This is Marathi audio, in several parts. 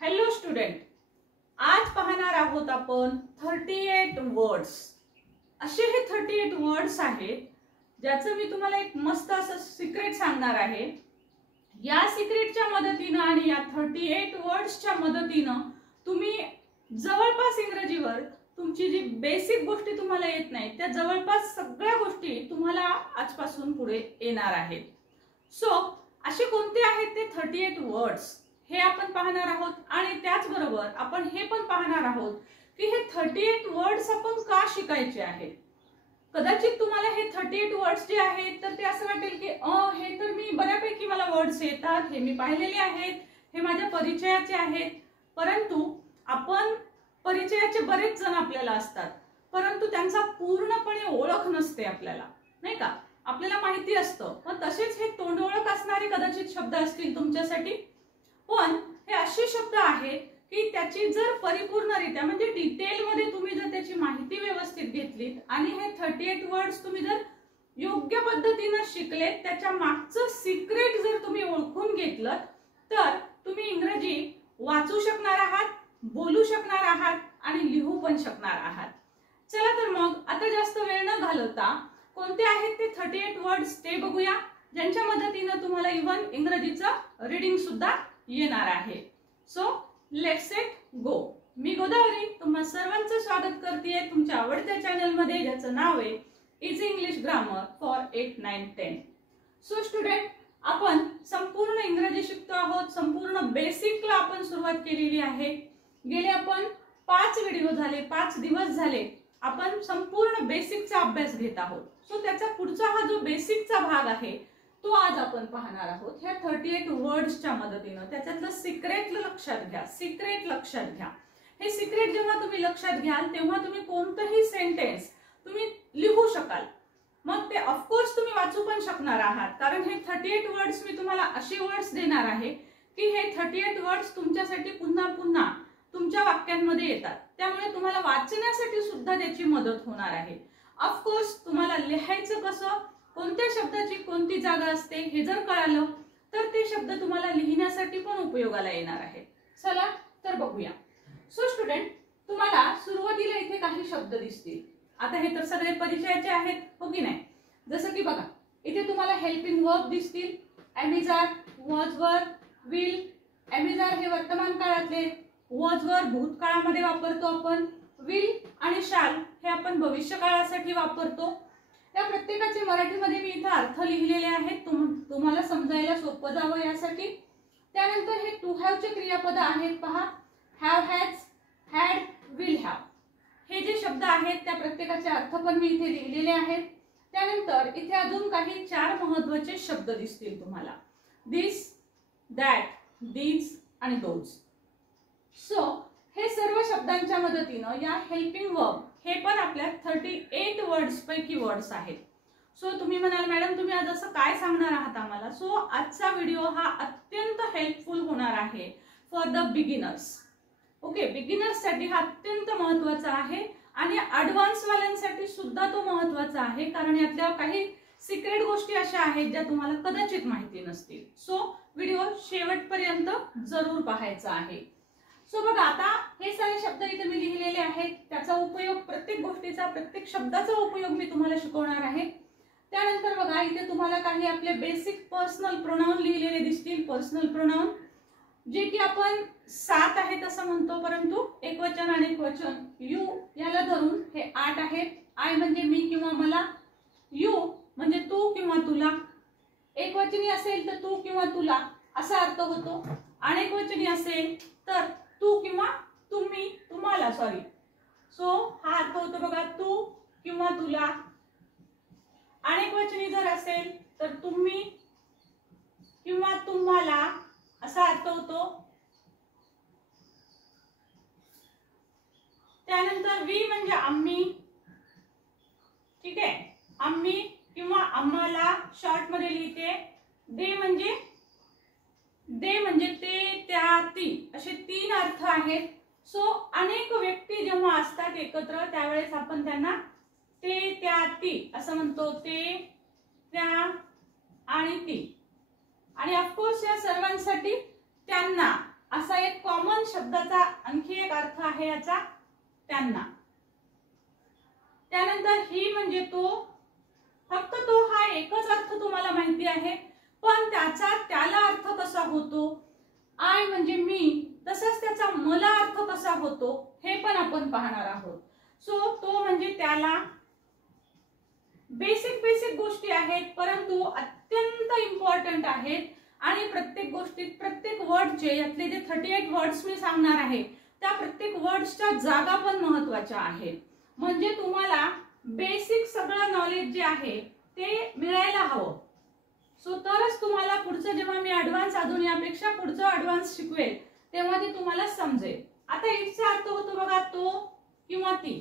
हॅलो स्टुडंट, आज पाहणार आहोत आपण 38 वर्ड्स। असे हे 38 वर्ड्स आहेत ज्याचं मी तुम्हाला एक मस्त असं सिक्रेट सांगणार आहे। या सिक्रेटच्या मदतीने आणि या 38 वर्ड्सच्या मदतीने तुम्ही जवळपास इंग्रजीवर तुमची जी बेसिक गोष्टी तुम्हाला येत नाही त्या जवळपास सगळ्या गोष्टी तुम्हाला आजपासून पुढे येणार आहेत। सो असे कोणते आहेत ते 38 वर्ड्स हे आपण पाहणार आहोत आणि त्याचबरोबर आपण हे पण पाहणार आहोत की हे 38 वर्ड्स आपण का शिकायचे आहेत। कदाचित तुम्हाला हे 38 वर्ड्स जे आहेत तर ते असं वाटेल की हे तर मी बऱ्यापैकी मला वर्ड्स येतात, हे मी पाहिलेले आहेत, हे माझ्या परिचयाचे आहेत। परंतु आपण परिचयाचे बरेच जण आपल्याला असतात परंतु त्यांचा पूर्णपणे ओळख नसते आपल्याला, नाही का। आपल्याला माहिती असतं पण तसेच हे तोंड ओळख असणारे कदाचित शब्द असतील तुमच्यासाठी, पण हे असे शब्द आहेत की त्याची जर परिपूर्णरित्या म्हणजे डिटेल मध्ये तुम्ही जर त्याची माहिती व्यवस्थित घेतलीत आणि हे 38 वर्ड्स तुम्ही जर योग्य पद्धतीने शिकलेत, त्याच्या मागचं सिक्रेट जर तुम्ही ओळखून घेतलं तर तुम्ही इंग्रजी वाचू शकणार आहात, बोलू शकणार आहात आणि लिहू पण शकणार आहात। चला तर मग आता जास्त वेळ न घालवता कोणते आहेत ते 38 वर्ड्स ते बघूया, ज्यांच्या मदतीने तुम्हाला इव्हन इंग्रजीचं रीडिंग सुद्धा येणार आहे। So let's set go. मी गोदावरी तुम्हा सर्वांचं स्वागत करते तुमच्या आवडत्या चॅनल मध्ये ज्याचं नाव आहे easy English grammar for 8, 9, 10। So student, आपण संपूर्ण इंग्रजी शिकतो आहोत, संपूर्ण बेसिकला आपण सुरुवात केलेली आहे। गेले आपण 5 व्हिडिओ झाले, 5 दिवस झाले आपण संपूर्ण बेसिकचा अभ्यास घेत आहोत। सो त्याचा पुढचा हा जो बेसिकचा भाग आहे तो आज आपण पाहणार आहोत ह्या 38 वर्ड्सच्या मदतीने। त्याच्यातलं सिक्रेट लक्षात घ्या, सिक्रेट लक्षात घ्या। हे सिक्रेट जेव्हा तुम्ही लक्षात घ्याल तेव्हा तुम्ही कोणतंही सेंटेन्स तुम्ही लिहू शकाल। मग ते ऑफकोर्स तुम्ही वाचू पण शकणार आहात, कारण हे 38 वर्ड्स मी तुम्हाला असे वर्ड्स देणार आहे की हे 38 वर्ड्स तुमच्यासाठी पुन्हा पुन्हा तुमच्या वाक्यांमध्ये येतात, त्यामुळे तुम्हाला वाचण्यासाठी सुद्धा त्याची मदत होणार आहे। ऑफकोर्स तुम्हाला लिहायचं कसं, कोणत्या शब्दाची कोणती जागा असते हे जर कळालं तर ते शब्द तुम्हाला लिहिण्यासाठी पण उपयोगाला येणार आहे। चला तर बघूया। सो स्टुडंट, तुम्हाला सुरुवातीला इथे काही शब्द दिसतील। आता हे तर सगळे परिचयाचे आहेत, हो की नाही। जसं की बघा, इथे तुम्हाला हेल्पिंग वर्ब दिसतील, एमिजार, वॉज वर, विल। एमिजार हे वर्तमान काळातले, वॉज वर भूतकाळामध्ये वापरतो आपण, विल आणि शाल हे आपण भविष्य काळासाठी वापरतो। या प्रत्येकाचे मराठीमध्ये मी इथे अर्थ लिहिलेले आहेत तुम्हाला समजायला सोपं जावं यासाठी। त्यानंतर हे टू हॅव चे क्रियापद आहेत पहा, have, has, had, will have. हे जे शब्द आहेत त्या प्रत्येकाचे अर्थ पण मी इथे लिहिलेले आहेत। त्यानंतर इथे अजून काही 4 महत्त्वाचे शब्द दिसतील तुम्हाला, दिस, दॅट, दीज आणि दोज। सो हे सर्व शब्दांच्या मदतीने या हेल्पिंग वर्ब हे पण आपल्या 38 वर्ड्स पैकी वर्ड्स आहेत। सो तुम्ही म्हणाल मॅडम तुम्ही आज असं काय सांगणार आहात आम्हाला। सो आजचा व्हिडिओ हा अत्यंत हेल्पफुल होणार आहे for the beginners. Okay, beginners साठी हा अत्यंत महत्त्वाचा आहे आणि ॲडव्हान्स वाल्यांसाठी सुद्धा तो महत्त्वाचा आहे, कारण यातल्या काही सिक्रेट गोष्टी अशा आहेत ज्या तुम्हाला कदाचित माहिती नसतील। सो व्हिडिओ शेवटपर्यंत जरूर पाहायचा आहे। सो बघा, आता हे सगळे शब्द इथे मी लिहिलेले आहेत, त्याचा उपयोग प्रत्येक गोष्टीचा, प्रत्येक शब्दाचा उपयोग मी तुम्हाला शिकवणार आहे। त्यानंतर बघा, इथे तुम्हाला काही आपले बेसिक पर्सनल प्रोनाउन लिहिलेले दिसतील। पर्सनल प्रोनाउन जे की आपण 7 आहेत असं म्हणतो, परंतु एकवचन आणि एकवचन यू याला धरून हे 8 आहेत। आय म्हणजे मी किंवा मला, यू म्हणजे तू किंवा तुला, एकवचनी असेल तर तू किंवा तुला असा अर्थ होतो, अनेकवचनी असेल तर तू किंवा तुम्ही, तुम्हाला, सॉरी। सो हा अर्थ होतो बघा, तू किंवा तुला। अनेकवचनी जर असेल तर तुम्ही किंवा तुम्हाला असा अर्थ होतो। त्यानंतर वी म्हणजे आम्ही, ठीक आहे, आम्ही किंवा आम्हाला शॉर्ट मध्ये लिहिते। दे म्हणजे ते, त्या, ती असे 3 अर्थ आहेत। सो अनेक व्यक्ती जेव्हा असतात एकत्र त्यावेळेस आपण त्यांना ते, त्या, ती असं म्हणतो, ते, त्या आणि ती। आणि ऑफकोर्स या सर्वांसाठी त्यांना असा एक कॉमन पण शब्दाचा आणखी एक अर्थ आहे याचा त्यांना. त्यानंतर ही म्हणजे तो, फक्त तो हा एकच अर्थ तुम्हाला माहिती आहे, पण त्याला अर्थ कसा होतो. आय म्हणजे मी, तसंच त्याचा मला अर्थ कसा होतो हे पण आपण पाहणार आहोत. सो तो म्हणजे त्याला. बेसिक गोष्टी आहेत परंतु अत्यंत इम्पॉर्टंट आहेत आणि प्रत्येक गोष्टीत प्रत्येक वर्डचे यातले जे 38 वर्ड्स मी सांगणार आहे त्या प्रत्येक वर्ड्सच्या जागा पण महत्त्वाच्या आहेत. म्हणजे तुम्हाला बेसिक सगळं नॉलेज जे आहे ते मिळायला हवं. सो तरच तुम्हाला पुढचं जेव्हा मी ऍडव्हान्स अजून यापेक्षा पुढचं ऍडव्हान्स शिकवेल तेव्हा ते तुम्हाला समजेल. आता इटचा अर्थ होतो बघा तो किंवा ती.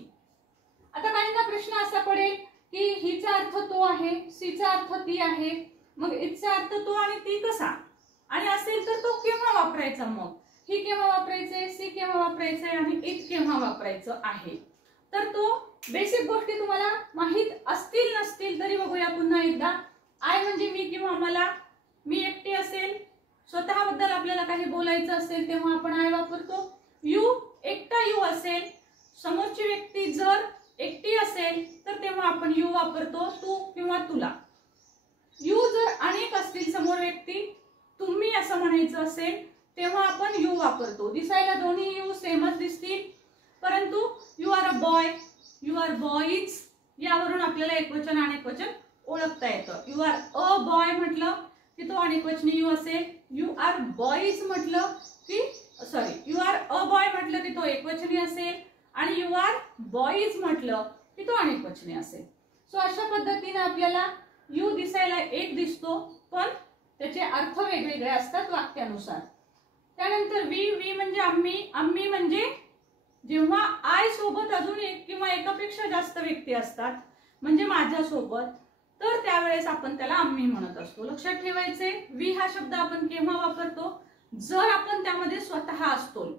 आता काहींना प्रश्न असा पडेल की हिचा अर्थ तो आहे, सीचा अर्थ ती आहे, मग इटचा अर्थ तो आणि ती कसा, आणि असेल तर तो केव्हा वापरायचा, मग ही केव्हा वापरायचे, सी केव्हा वापरायचे आणि इट केव्हा वापरायचं आहे. तर तो बेसिक गोष्टी तुम्हाला माहित असतील नसतील तरी बघूया पुन्हा एकदा. आय म्हणजे मी किंवा मला, मी एकटी असेल, स्वतःबद्दल आपल्याला काही बोलायचं असेल तेव्हा आपण आय वापरतो. यू एकटा यू असेल, समोरची व्यक्ती जर एकटी असेल तर तेव्हा आपण यू वापरतो, तू किंवा तुला. यू जर अनेक असतील समोर व्यक्ती, तुम्ही असं म्हणायचं असेल तेव्हा आपण यू वापरतो. दिसायला दोन्ही यू सेमच दिसतील परंतु you are a boy, you are boys यावरून आपल्याला एकवचन अनेकवचन ओळखता येतं. यू आर अ बॉय म्हटलं की तो अनेकवचनी यू असेल, यू आर बॉईज म्हटलं की यू आर अ बॉय म्हटलं की तो एकवचनी असेल आणि यू आर बॉईज म्हटलं की तो अनेकवचनी असेल. सो अशा पद्धतीने आपल्याला यू दिसायला एक दिसतो पण त्याचे अर्थ वेगवेगळे असतात वाक्यानुसार. त्यानंतर वी म्हणजे आम्ही, आम्ही म्हणजे जेव्हा आय सोबत अजून एक किंवा एकापेक्षा जास्त व्यक्ती असतात म्हणजे माझ्या सोबत, तर त्यावेळेस आपण त्याला आम्ही म्हणत असतो. लक्षात ठेवायचे वी हा शब्द आपण केव्हा वापरतो, जर आपण त्यामध्ये स्वतः असतो.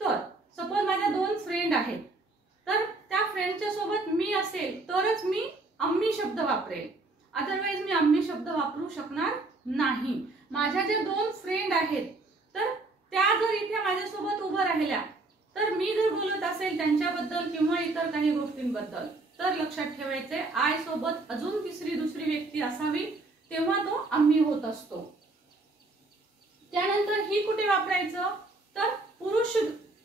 तर सपोज माझ्या 2 फ्रेंड आहेत तर त्या फ्रेंडच्या सोबत मी असेल तरच मी आम्ही शब्द वापरेल, अदरवाइज मी आम्ही शब्द वापरू शकणार नाही. माझ्या ज्या 2 फ्रेंड आहेत तर त्या जर इथे माझ्यासोबत उभं राहिल्या तर मी जर बोलत असेल त्यांच्याबद्दल किंवा इतर काही गोष्टींबद्दल तर लक्षात ठेवायचे आय सोबत अजून तिसरी दुसरी व्यक्ती असावी तेव्हा तो आम्ही होत असतो. त्यानंतर ही कुठे वापरायचं, तर पुरुष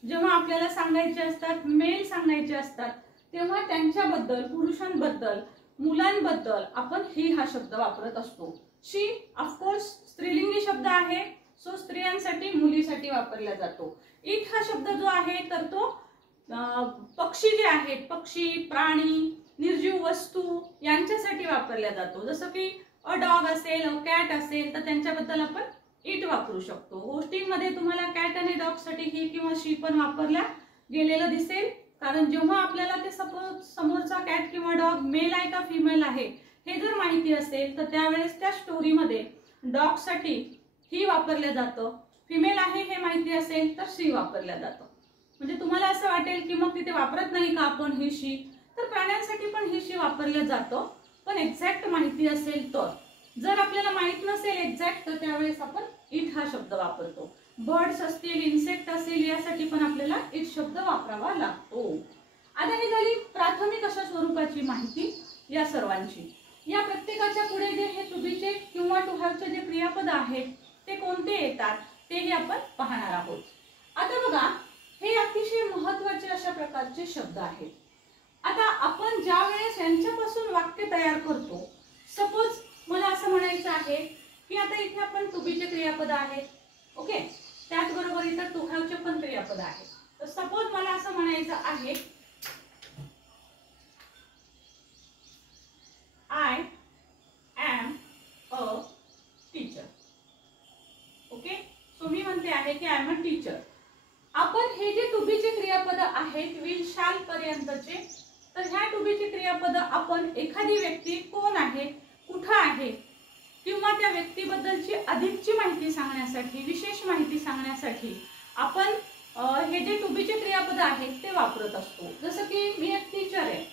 जेव्हा आपल्याला सांगायचे असतात, मेल सांगायचे असतात तेव्हा त्यांच्याबद्दल, पुरुषांबद्दल, मुलांबद्दल आपण ही हा शब्द वापरत असतो. शी ऑफकोर्स स्त्रीलिंगी शब्द आहे, सो स्त्रियांसाठी मुलीसाठी वापरला जातो. इट हा शब्द जो आहे तर तो पक्षी जे आहेत, पक्षी, प्राणी, निर्जीव वस्तू यांच्यासाठी वापरला जातो. जसं की अ डॉग असेल, अ कॅट असेल तर त्यांच्याबद्दल आपण इट वापरू शकतो. गोष्टींमध्ये तुम्हाला कॅट आणि डॉग साठी ही किंवा शी पण वापरल्या गेलेलं दिसेल, कारण जेव्हा आपल्याला ते समोरचा कॅट किंवा डॉग मेल आहे का फिमेल आहे हे जर माहिती असेल तर त्यावेळेस त्या स्टोरीमध्ये डॉग साठी ही वापरलं जातं, फिमेल आहे हे माहिती असेल तर शी वापरलं जातं. म्हणजे तुम्हाला असं वाटेल की मग तिथे वापरत नाही का आपण ही शी, तर प्राण्यांसाठी पण ही शी वापरलं जातं पण एक्झॅक्ट माहिती असेल तर. जर आपल्याला माहित नसेल एक्झॅक्ट तर त्यावेळेस आपण इट हा शब्द वापरतो. बर्ड्स असतील, इन्सेक्ट असेल यासाठी पण आपल्याला इट शब्द वापरावा लागतो. आता ही झाली प्राथमिक अशा स्वरूपाची माहिती या सर्वांची. या प्रत्येकाच्या पुढे जे हे टू बीचे किंवा टू हॅवचे जे क्रियापद आहेत ते कोणते येतात तेही आपण पाहणार आहोत. आता बघा हे अतिशय महत्त्वाचे अशा प्रकारचे शब्द आहेत. आता आपण ज्या वेळेस यांच्यापासून वाक्य तयार करतो, सपोज मला असं म्हणायचं आहे की आता इथे आपण टू बीचे क्रियापद आहेत, ओके, त्याचबरोबर इथं टू हॅवचे पण क्रियापद आहेत. तर सपोज मला असं म्हणायचं आहे I am a teacher. Okay, so मी म्हणते आहे की आय एम अ टीचर. आपण हे जे टू बीचे क्रियापद आहेत विल शाल पर्यंतचे, तर ह्या टू बीचे क्रियापद आपण एखादी व्यक्ती कोण आहे, कुठं आहे किंवा त्या व्यक्तीबद्दलची अधिकची माहिती सांगण्यासाठी, विशेष माहिती सांगण्यासाठी आपण हे जे टू बीचे क्रियापद आहेत ते वापरत असतो. जसं की मी एक टीचर आहे,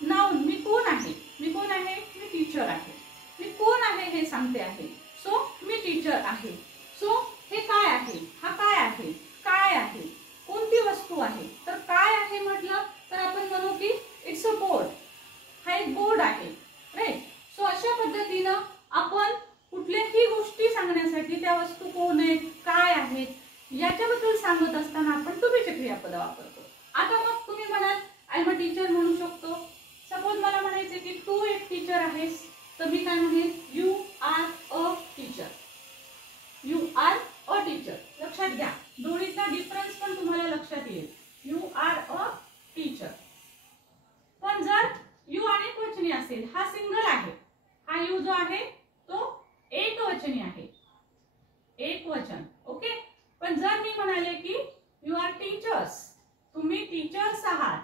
नाउन मी कोण आहे, मी कोण आहे, मी टीचर आहे. मी कोण आहे हे सांगते आहे, सो मी टीचर आहे. सो हे काय आहे, हा काय आहे, काय काय आहे, कोणती वस्तू आहे. तर काय आहे म्हटलं तर आपण म्हणू की इट्स अ बोर्ड. हा एक बोर्ड आहे, राईट. सो अशा पद्धतीनं आपण कुठल्याही गोष्टी सांगण्यासाठी त्या वस्तू कोण आहेत, काय आहेत याच्याबद्दल सांगत असताना आपण टू बीचे क्रियापद वापरतो. आता मग तुम्ही म्हणाल आय एम अ टीचर म्हणू शकतो. सपोज मला म्हणायचे की तू एक टीचर आहेस, तर मी काय म्हणेन you are a teacher. You are a teacher. लक्षात घ्या, दोन्हीचा डिफरन्स पण तुम्हाला लक्षात येईल. You are a teacher. पण जर यू अनेकवचनी असेल, हा सिंगल आहे, हा यू जो आहे तो एकवचनी आहे, एक वचन. ओके. पण जर मी म्हणाले की यू आर टीचर्स, तुम्ही टीचर्स आहात,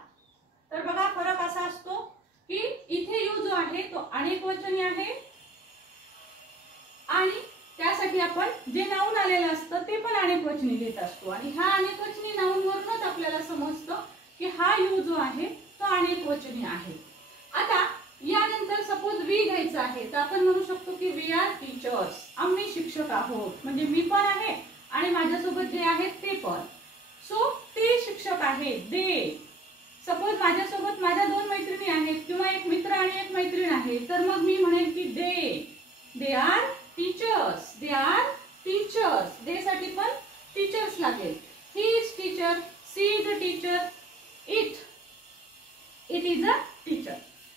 तर बघा फरक असा असतो की इथे यू जो आहे तो अनेकवचनी आहे आणि त्यासाठी आपण जे नाउन आलेलं असतं ते पण अनेकवचनी घेत असतो. आणि ह्या अनेकवचनी नाउन वरूनच आपल्याला समजतं की हा यू जो आहे तो अनेकवचनी आहे. आता यानंतर सपोज वी घ्यायचं आहे, तर आपण म्हणू शकतो की वी आर टीचर्स. आम्ही शिक्षक आहोत, म्हणजे मी पण आहे आणि माझ्यासोबत जे आहेत ते पण. सो ते शिक्षक आहेत, दे. सपोज माझ्यासोबत माझ्या दोन मैत्रिणी आहेत किंवा एक मित्र आणि एक मैत्रीण आहे, तर मग मी म्हणेन की they are teachers. They are teachers. They साठी पण टीचर्स लागेल. He is teacher, she is a teacher, it is a teacher.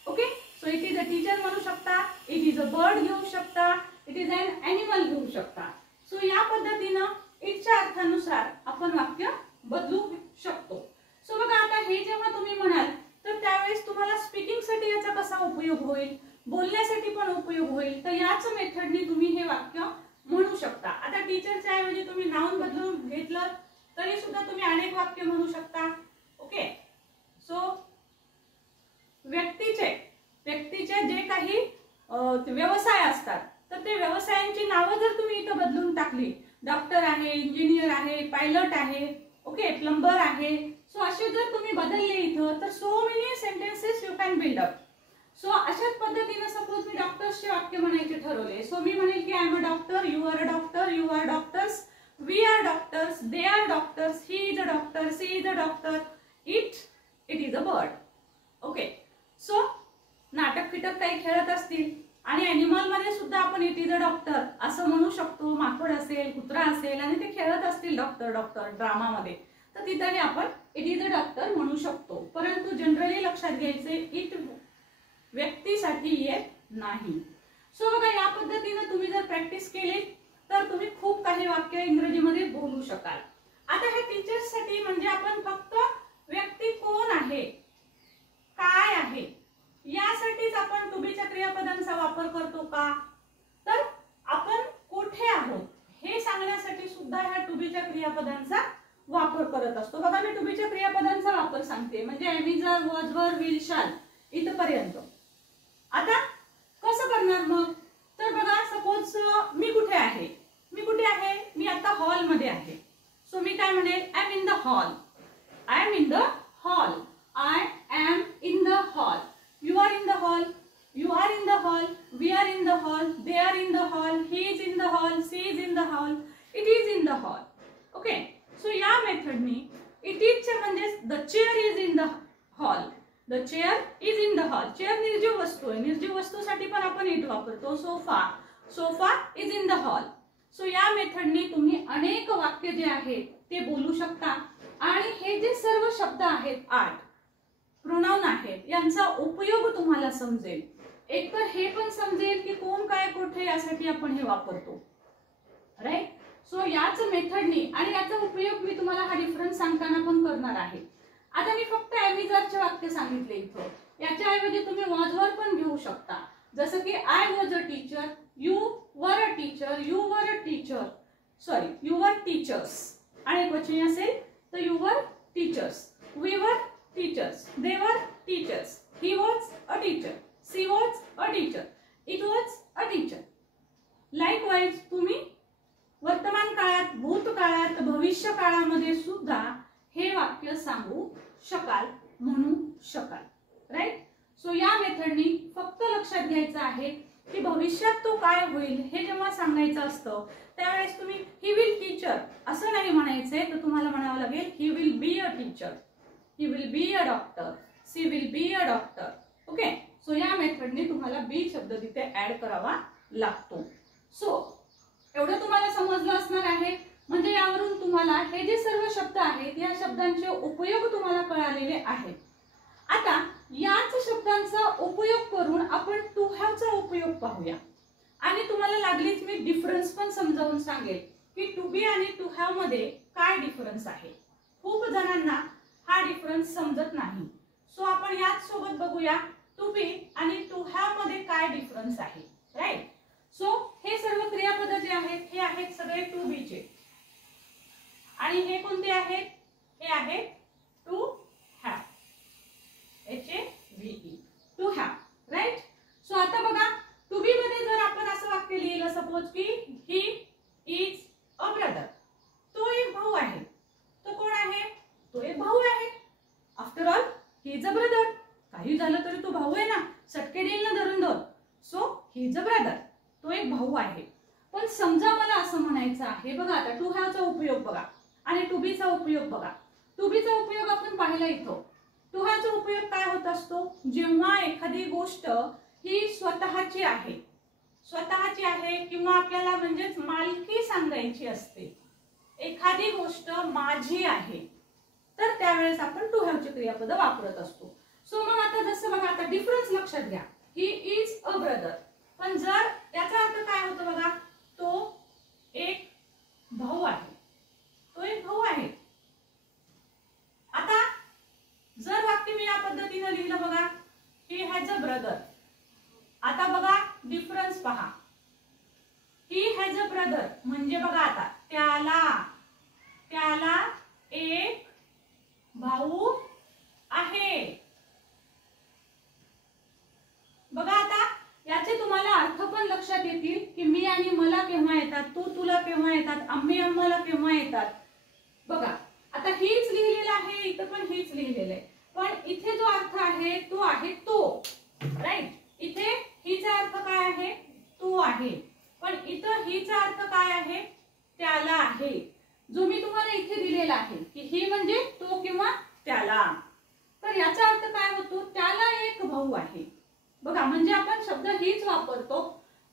Okay. So it is a teacher म्हणू शकता, इट इज अ बर्ड घेऊ शकता, इट इज अन एनिमल घेऊ शकता. सो या पद्धतीनं इटच्या अर्थानुसार आपण वाक्य बदलू शकतो. सो बघा, आता हे जेव्हा तुम्ही म्हणाल तर त्यावेळेस तुम्हाला स्पीकिंग साठी याचा कसा उपयोग होईल, बोलण्यासाठी पण उपयोग होईल. तर याच मेथडनी तुम्ही हे वाक्य म्हणू शकता. आता टीचरच्या ऐवजी तुम्ही नाउन बदलून घेतलं तरी सुद्धा तुम्ही अनेक वाक्य म्हणू शकता. ओके. सो व्यक्तीचे जे काही व्यवसाय असतात, तर ते व्यवसायांची नावं जर तुम्ही इथं बदलून टाकली, डॉक्टर आहे, इंजिनियर आहे, पायलट आहे, ओके, प्लंबर आहे, सो असे जर तुम्ही बदलले इथं, तर so many sentences you can build up. So अशाच पद्धतीने सपोज मी डॉक्टर्सचे वाक्य म्हणायचे ठरवले, सो मी म्हणेल की I am a doctor, you are a doctor, you are doctors, we are doctors, they are doctors, he is a doctor, she is a doctor, it is a bird. Okay. So नाटक फिटक काही खेळत असतील आणि अॅनिमल मध्ये सुद्धा आपण इट इज अ डॉक्टर असं म्हणू शकतो. माकड असेल, कुत्रा असेल आणि ते खेळत असतील डॉक्टर डॉक्टर ड्रामामध्ये, तर तिथेही आपण इट इज अ डॉक्टर म्हणू शकतो. परंतु जनरली लक्षात घ्यायचे इट व्यक्तीसाठी येत नाही. सो बघा, या पद्धतीने तुम्ही जर प्रॅक्टिस केली तर तुम्ही खूप काही वाक्य इंग्रजीमध्ये बोलू शकाल. आता हे टीचर्स साठी म्हणजे आपण फक्त व्यक्ती कोण आहे, काय आहे यासाठीच आपण टू बीच्या क्रियापदांचा वापर करतो का, तर आपण कुठे आहोत हे सांगण्यासाठी सुद्धा ह्या टू बीच्या क्रियापदांचा वापर करत असतो. बघा, मी टू बीच्या क्रियापदांचा वापर सांगते, म्हणजे ॲमिजर, वॉज, वर, विल, शाल इथपर्यंत. आता कसं करणार मग, तर बघा सपोज मी कुठे आहे, मी आता हॉल मध्ये आहे. सो मी काय म्हणेल, I am in the hall, I am in the hall, I am in the hall. You are in the hall, you are in the hall, we are in the hall, they are in the hall, he is in the hall, she is in the hall, it is in the hall. Okay. So या मेथडनी it is चे म्हणजे the chair is in the hall, the chair is in the hall. chair निर्जीव वस्तू आहे, निर्जीव वस्तूसाठी पण आपण it वापरतो. sofa is in the hall. So या मेथडनी तुम्ही अनेक वाक्य जे आहेत ते बोलू शकता. आणि हे जे सर्व शब्द आहेत, आठ प्रोनाउन आहेत, यांचा उपयोग तुम्हाला समजेल. एकतर हे पण समजेल की कोण काय कुठे यासाठी आपण हे वापरतो, राईट. सो याच मेथडनी आणि याचा उपयोग मी तुम्हाला हा डिफरन्स सांगताना पण करणार आहे. आता मी फक्त ॲमिजरचे वाक्य सांगितले इथं, याच्या ऐवजी तुम्ही वॉज वर पण घेऊ शकता. जसं की I was a teacher, you were a teacher, you were a teacher, sorry you were teachers. आणि एक वचनी असेल तर you were teachers, we were teachers, they were teachers, he was a teacher, she was a teacher, it was a teacher. Likewise तुम्ही वर्तमान काळात, भूतकाळात, भविष्य काळामध्ये सुद्धा हे वाक्य सांगू शकाल, म्हणू शकाल, राईट. सो या मेथडनी फक्त लक्षात घ्यायचं आहे की भविष्यात तो काय होईल हे जेव्हा सांगायचं असतं त्यावेळेस तुम्ही ही विल टीचर असं नाही म्हणायचंय, तर तुम्हाला म्हणावं लागेल he will be a teacher, he will be a doctor, she will be a doctor. Okay, so या मेथडने तुम्हाला बी शब्द तिथे ऍड करावा लागतो. सो एवढं तुम्हाला समजलं असणार आहे. म्हणजे यावरून तुम्हाला हे जे सर्व शब्द आहेत या शब्दांचे उपयोग तुम्हाला कळालेले आहेत. आता याच शब्दांचा उपयोग करून आपण टू हॅवचा उपयोग पाहूया. आणि तुम्हाला लागलीच मी डिफरन्स पण समजावून सांगेल की टू बी आणि टू हॅव मध्ये काय डिफरन्स आहे. खूप जणांना हा डिफरन्स समजत नाही. सो आपण याच सोबत बघूया टू बी आणि टू हॅव मध्ये काय डिफरन्स आहे. राईट. सो हे सर्व क्रियापद जे आहेत हे आहेत सगळे टू बी चे. आणि हे कोणते आहेत? हे आहेत to have, HAVE, to have. Right. So आता बघा टू बी मध्ये जर आपण असं वाक्य लिहिलं सपोज की ही इज अ ब्रदर, तो एक भाऊ आहे. तो कोण आहे? तो एक भाऊ आहे. After all he is a brother, काही झालं तरी तो भाऊ आहे ना, सटके देईल ना धरून धरून. So he is a brother, तो एक भाऊ आहे. पण समजा मला असं म्हणायचं आहे, बघा आता टू हॅव चा उपयोग बघा आणि टू बी चा उपयोग बघा. टू बी चा उपयोग आपण पाहिला इथं. टू हॅव चा उपयोग काय होत असतो? जेव्हा एखादी गोष्ट ही स्वतःची आहे, स्वतःची आहे किंवा आपल्याला म्हणजेच मालकी सांगायची असते, एखादी गोष्ट माझी आहे, तर त्यावेळेस आपण टू हॅव चे क्रियापद वापरत असतो. सो मग आता जसं बघा आता डिफरन्स लक्षात घ्या. ही इज अ ब्रदर, पण जर याचा अर्थ काय होतो बघा, तो एक भाऊ आहे, तो एक भाऊ आहे. आता जर वाक्य मी या पद्धतीने लिहिलं बघा, ही हॅज अ ब्रदर. आता बघा डिफरन्स पहा. ही हॅज अ ब्रदर म्हणजे बघा आता त्याला एक भाऊ आहे. बघा आता याचे तुम्हाला अर्थ पण लक्षात येतील की मी आणि मला केव्हा येतात, तू तुला केव्हा येतात, आम्ही आम्हाला केव्हा येतात. बघा आता हीच लिहिलेलं आहे, इथं पण हीच लिहिलेलं आहे, पण इथे जो अर्थ आहे तो आहे तो. राईट. इथे हीचा अर्थ काय आहे? तो आहे. पण इथं हीचा अर्थ काय आहे? त्याला आहे. जो मी तुम्हाला इथे दिलेला आहे की ही म्हणजे तो किंवा त्याला, तर याचा अर्थ काय होतो? त्याला एक भाऊ आहे. बघा म्हणजे आपण शब्द हीच वापरतो.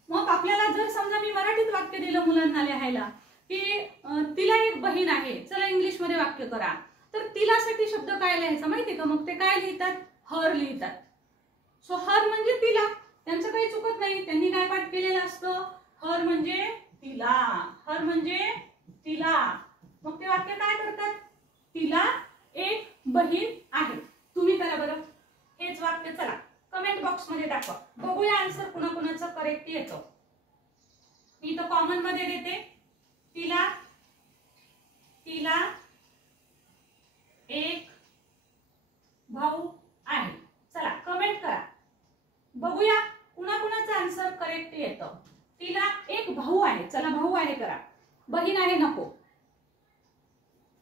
मग आपल्याला जर समजा मी मराठीत वाक्य दिलं मुलांना लिहायला की तिला एक बहीण आहे, चला इंग्लिश मध्ये वाक्य करा, तर तिलासाठी शब्द काय लिहायचा माहितीये का? मग ते काय लिहितात? हर लिहितात. सो हर म्हणजे तिला, त्यांचं काही चुकत नाही. त्यांनी काय पाठ केलेलं असतं? हर म्हणजे तिला, हर म्हणजे तिला. मग ते वाक्य काय करतात? तिला एक बहीण आहे. तुम्ही करा बरं हेच वाक्य, चला कमेंट बॉक्स मध्ये दाखवा, बघूया आन्सर कुणाकुणाचं करेक्ट येतं. मी इथं कॉमन मध्ये देते, तिला एक भाऊ आहे. चला कमेंट करा, बघूया कुणाकुणाचं आन्सर करेक्ट येतं. तिला एक भाऊ आहे, चला भाऊ आहे करा, बहीण आहे नको.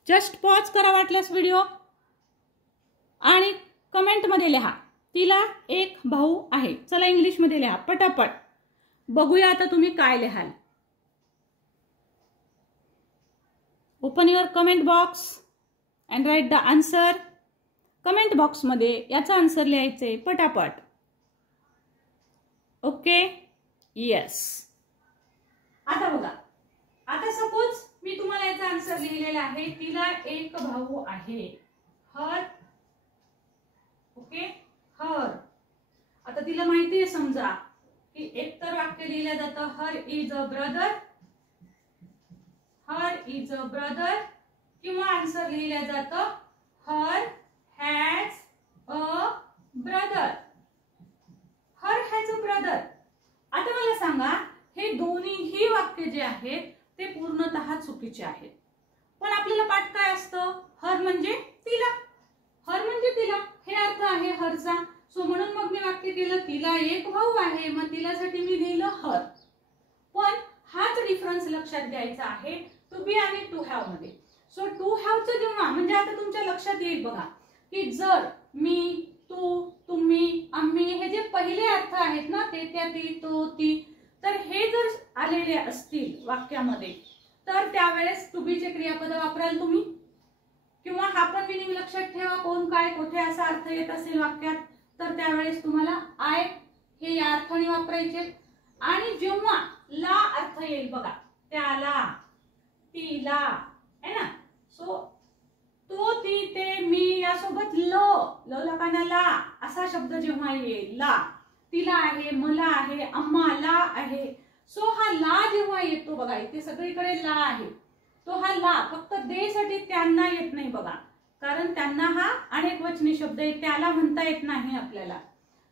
जस्ट पॉज करा वाटल्यास व्हिडिओ आणि कमेंट मध्ये लिहा तिला एक भाऊ आहे. चला इंग्लिश मध्ये लिहा पटापट, बघूया आता तुम्ही काय लिहाल. Open your comment box and write the answer. Comment box मध्ये याचा आन्सर लिहायचे पटापट. Okay, yes. आता बघा, आता सपोज मी तुम्हाला याचा आन्सर लिहिलेला आहे, तिला एक भाऊ आहे, हर. ओके, हर. आता तिला माहिती आहे समजा की एकतर वाक्य लिहिलं जातं her is a brother, her is a brother, किंवा आन्सर लिहिलं जातं her has a brother, her has a brother. आता मला सांगा हे दोन्हीही वाक्य जे आहेत ते पूर्णतः चुकीचे आहेत. पण आपल्याला पाठ काय असतं? हर म्हणजे तिला, हर म्हणजे तिला, हे अर्थ आहे हरचा. सो म्हणून मग मी वाक्य केलं तिला एक भाऊ आहे, मग तिलासाठी मी लिहिलं हर. पण हाच डिफरन्स लक्षात घ्यायचा आहे टू बी आणि टू हॅव मध्ये. सो टू हॅवचं जेव्हा म्हणजे आता तुमच्या लक्षात येईल बघा की जर मी, तू, तुम्ही, आम्ही हे जे पहिले अर्थ आहेत ना ते, त्या, ती, तो, ती, तर हे जर आलेले असतील वाक्यामध्ये तर त्यावेळेस टू बी चे क्रियापद वापराल तुम्ही, किंवा हा पण मिनिंग लक्षात ठेवा, कोण काय कोठे असा अर्थ येत असेल वाक्यात तर त्यावेळेस तुम्हाला आय हे या अर्थाने वापरायचे. आणि जेव्हा ला अर्थ येईल बघा, त्याला, तिला, है ना, सो तो, ती, ते, मी यासोबत ल लकाना असा शब्द जेव्हा येईल, ला, तिला आहे, मला आहे, आम्हाला आहे, सो हा ला जेव्हा येतो बघा, इथे सगळीकडे ला आहे, तो हा ला फक्त दे साठी त्यांना येत नाही बघा, कारण त्यांना हा अनेक वचनी शब्द आहे, त्याला म्हणता येत नाही आपल्याला.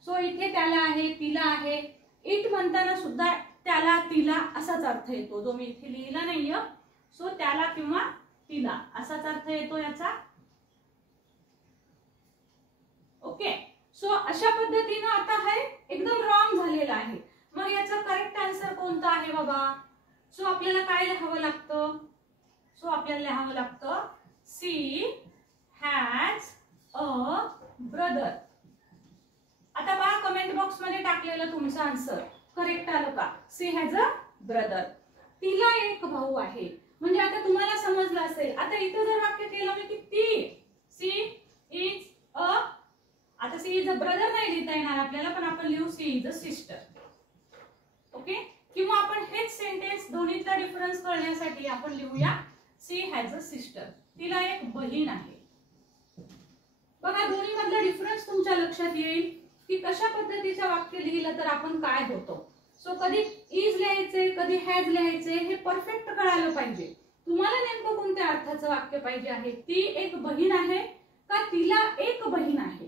सो इथे त्याला आहे, तिला आहे, इट म्हणताना सुद्धा त्याला, तिला असाच अर्थ येतो, जो मी इथे लिहिला नाहीये. सो त्याला किंवा तिला असाच अर्थ येतो याचा. ओके, सो अशा पद्धतीने आता हे एकदम रॉंग झालेलं आहे. मग याचा करेक्ट आन्सर कोणता आहे बाबा? सो आपल्याला काय लिहावं लागतं? सो आपल्याला लिहावं लागतं सी हॅज अ ब्रदर. आता पहा कमेंट बॉक्स मध्ये टाकलेलं तुमचं आन्सर करेक्ट आलं का? She has a brother. तिला एक भाऊ आहे, म्हणजे आता तुम्हाला समजलं असेल. आता इथं जर वाक्य केलं मी की ती, सी इज अ, आता सी इज अ ब्रदर नाही लिहिता येणार आपल्याला, पण आपण लिहू she is a sister. Okay, किंवा आपण हेच सेंटेन्स दोन्हीतला डिफरन्स कळण्यासाठी आपण लिहूया सी हॅज अ सिस्टर. तिला एक बहीण आहे. बघा दोन्ही मधला डिफरन्स तुमच्या लक्षात येईल की कशा पद्धतीचं वाक्य लिहिलं तर आपण काय होतो. सो कधी इज लिहायचे, कधी हॅज लिहायचे, हे परफेक्ट कळायला पाहिजे. तुम्हाला नेमकं कोणत्या अर्थाचं वाक्य पाहिजे आहे? ती एक बहीण आहे का तिला एक बहीण आहे?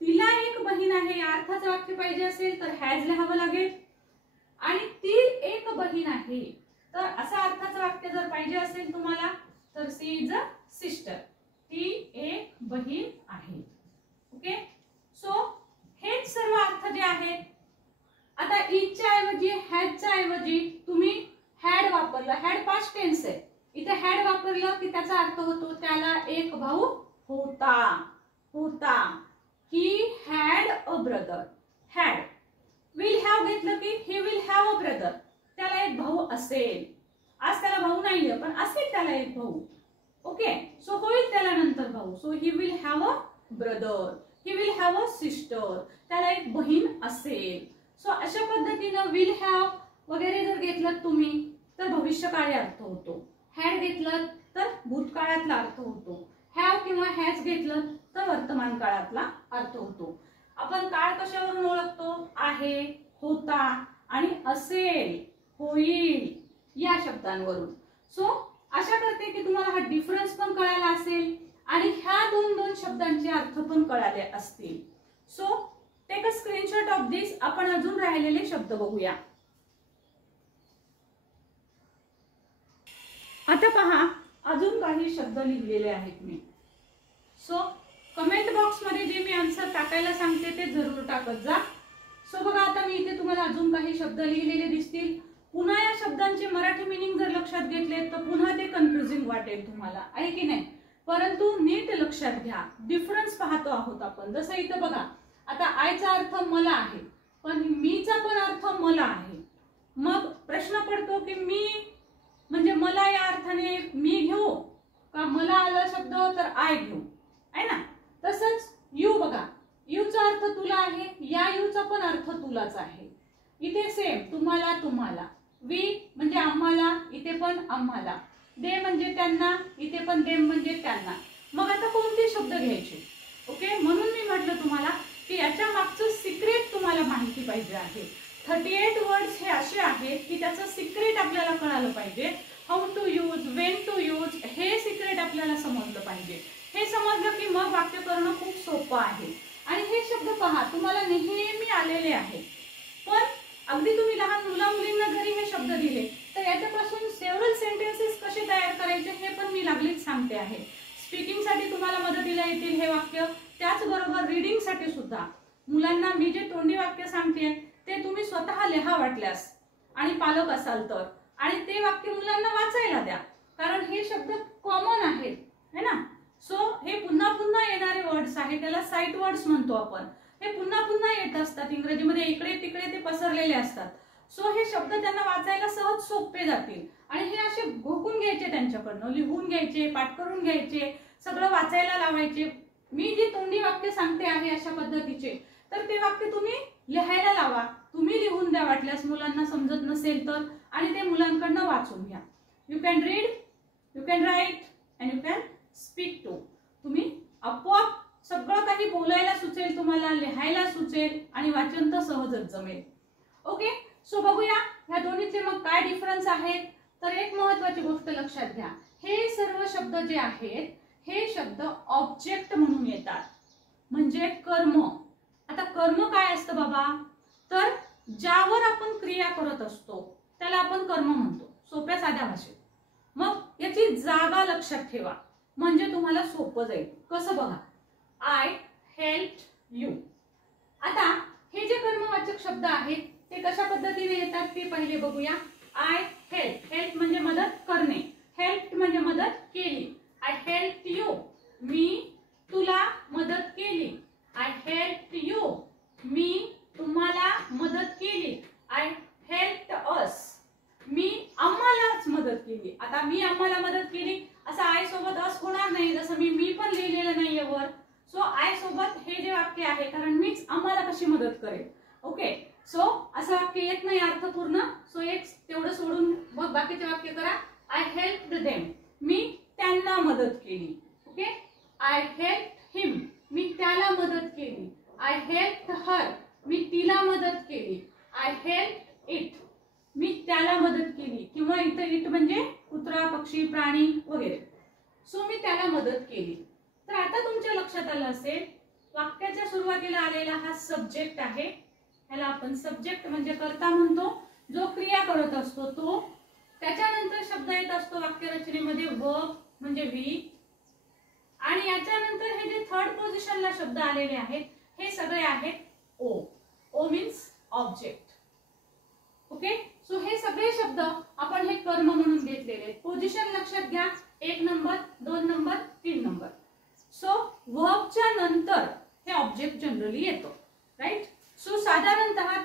तिला एक बहीण आहे या अर्थाचं वाक्य पाहिजे असेल तर हॅज लिहावं लागेल. आणि ती एक बहीण आहे तर असा अर्थाचं वाक्य जर पाहिजे असेल तुम्हाला तर सी इज अ सिस्टर. ती एक बहीण आहे. ओके, सो हेच सर्व अर्थ जे आहेत. आता इजच्या ऐवजी हॅजच्या ऐवजी तुम्ही हॅड वापरलं. हॅड पास्ट टेन्स आहे, इथे हॅड वापरलं की त्याचा अर्थ होतो त्याला एक भाऊ होता. होता, he had a brother. Had. Will have घेतलं की he will have a brother, त्याला एक भाऊ असेल. आज त्याला भाऊ नाहीये पण असेल त्याला एक भाऊ. ओके, सो होईल त्याला नंतर भाऊ. So he will have a brother, he will have a sister, त्याला एक बहीण असेल. सो अशा पद्धतीनं विल हॅव वगैरे जर घेतलं तुम्ही तर भविष्यकाळी अर्थ होतो. हॅड घेतलं तर भूतकाळातला अर्थ होतो. हॅव किंवा हॅज घेतलं तर वर्तमान काळातला अर्थ होतो. आपण काळ कशावरून ओळखतो? आहे, होता आणि असेल, होईल या शब्दांवरून. सो आशा करते की तुम्हाला हा डिफरन्स पण कळाला असेल आणि ह्या दोन शब्दांचे अर्थ पण कळाले असतील. So take a screenshot of this. आपण अजून राहिलेले शब्द बघूया. आता पहा अजून काही शब्द लिहिलेले आहेत मी. सो कमेंट बॉक्स मध्ये जे मी आन्सर टाकायला सांगते ते जरूर टाकत जा. सो बघा आता मी इथे तुम्हाला अजून काही शब्द लिहिलेले दिसतील. पुन्हा या शब्दांचे मराठी मिनिंग जर लक्षात घेतले तर पुन्हा ते कन्फ्युजिंग वाटेल तुम्हाला, आहे की नाही? परंतु नीट लक्षात घ्या, डिफरन्स पाहतो आहोत आपण. जसं इथं बघा, आता आयचा अर्थ मला आहे पण मीचा पण अर्थ मला आहे. मग प्रश्न पडतो की मी म्हणजे मला या अर्थाने मी घेऊ का मला आला शब्द तर आय घेऊ, आहे ना? तसंच यू बघा, यूचा अर्थ तुला आहे, या यूचा पण अर्थ तुलाच आहे. इथे सेम, तुम्हाला तुम्हाला. वी म्हणजे आम्हाला, इथे पण आम्हाला. दे म्हणजे त्यांना, इथे पण देम म्हणजे त्यांना. मग आता कोणते शब्द घ्यायचे? ओके, म्हणून मी म्हटलं तुम्हाला की याच्या मागचं सिक्रेट तुम्हाला माहिती पाहिजे आहे. 38 वर्ड्स हे असे आहेत की त्याचं सिक्रेट आपल्याला कळालं पाहिजे. How to use, when to use, हे सिक्रेट आपल्याला समजलं पाहिजे. हे समजलं की मग वाक्य करणं खूप सोपं आहे. आणि हे शब्द पहा तुम्हाला नेहमी आलेले आहेत, पण अगदी तुम्ही लहान मुला-मुलींना घरी हे शब्द दिले तर याच्यापासून सेव्हरल सेंटेन्सेस कसे तयार करायचे हे पण मी लागलीच सांगते आहे. स्पीकिंग साठी तुम्हाला मदतीला येतील हे वाक्य. त्याचबरोबर रीडिंग साठी सुद्धा मुलांना मी जे तोंडी वाक्य सांगते ते तुम्ही स्वतः लिहा वाटल्यास, आणि पालक असाल तर, आणि ते वाक्य मुलांना वाचायला द्या, कारण हे शब्द कॉमन आहेत, है ना? सो हे पुन्हा पुन्हा येणारे वर्ड्स आहेत, त्याला साइट वर्ड्स म्हणतो आपण. हे पुन्हा पुन्हा येत असतात इंग्रजीमध्ये, इकडे तिकडे ते पसरलेले असतात. सो हे शब्द त्यांना वाचायला सहज सोपे जातील आणि हे असे घोकून घ्यायचे, त्यांच्याकडनं लिहून घ्यायचे, पाठ करून घ्यायचे, सगळं वाचायला लावायचे. मी जी तोंडी वाक्य सांगते आहे अशा पद्धतीचे, तर ते वाक्य तुम्ही लिहायला लावा, तुम्ही लिहून द्या वाटल्यास, मुलांना समजत नसेल तर, आणि ते मुलांकडनं वाचून घ्या. You can read, you can write and you can speak too. तुम्ही आपोआप सगळं काही बोलायला सुचेल, तुम्हाला लिहायला सुचेल आणि वाचन तर सहजच जमेल. ओके, सो बघूया ह्या दोन्हीचे मग काय डिफरन्स आहेत. तर एक महत्त्वाची गोष्ट लक्षात घ्या, हे सर्व शब्द जे आहेत हे शब्द ऑब्जेक्ट म्हणून येतात, म्हणजे कर्म. आता कर्म काय असतं बाबा, तर ज्यावर आपण क्रिया करत असतो त्याला आपण कर्म म्हणतो, सोप्या साध्या भाषेत. मग याची जागा लक्षात ठेवा, म्हणजे तुम्हाला सोपं जाईल. कसं बघा, आय हेल्प यू. आता हे जे कर्मवाचक शब्द आहेत ते कशा पद्धतीने येतात ते पहिले बघूया. आय हेल्प, हेल्प म्हणजे मदत करणे, हेल्प म्हणजे मदत केली. आय हेल्प यू, मी तुला मदत केली. आय हेल्प यू, मी तुम्हाला मदत केली. आय हेल्प अस, मी आम्हालाच मदत केली. आता मी आम्हाला मदत केली असं आय सोबत अस होणार नाही, जसं मी पण लिहिलेलं नाहीये वर. सो आय सोबत हे जे वाक्य आहे, कारण मीच आम्हाला कशी मदत करेल. ओके, सो असं वाक्य येत नाही अर्थपूर्ण. सो एक तेवढं सोडून मग बाकीचे वाक्य करा. आय हेल्प देम, मी त्यांना मदत केली. ओके, आय हेल्प हिम, मी त्याला मदत केली. आय हेल्प हर, मी तिला मदत केली. आय हेल्प इट, मी त्याला मदत केली. किंवा इथं इट म्हणजे कुत्रा, पक्षी, प्राणी वगैरे. सो मी त्याला मदत केली. तर आता तुमच्या लक्षात आलं असेल, वाक्याच्या सुरुवातीला आलेला हा सब्जेक्ट आहे, ह्याला आपण सब्जेक्ट म्हणजे कर्ता म्हणतो, जो क्रिया करत असतो तो. त्याच्यानंतर शब्द येत असतो वाक्यरचनेमध्ये वर्ब म्हणजे वी, आणि याच्यानंतर हे जे थर्ड पोझिशनला शब्द आलेले आहेत हे सगळे आहेत O. O means object. Okay, so हे सगळे शब्द आपण हे कर्म म्हणून घेतलेले आहेत. पोझिशन लक्षात घ्या, 1 नंबर, 2 नंबर, 3 नंबर. सो वर्बच्या नंतर हे ऑब्जेक्ट जनरली येतो, राईट. सो साधारणतः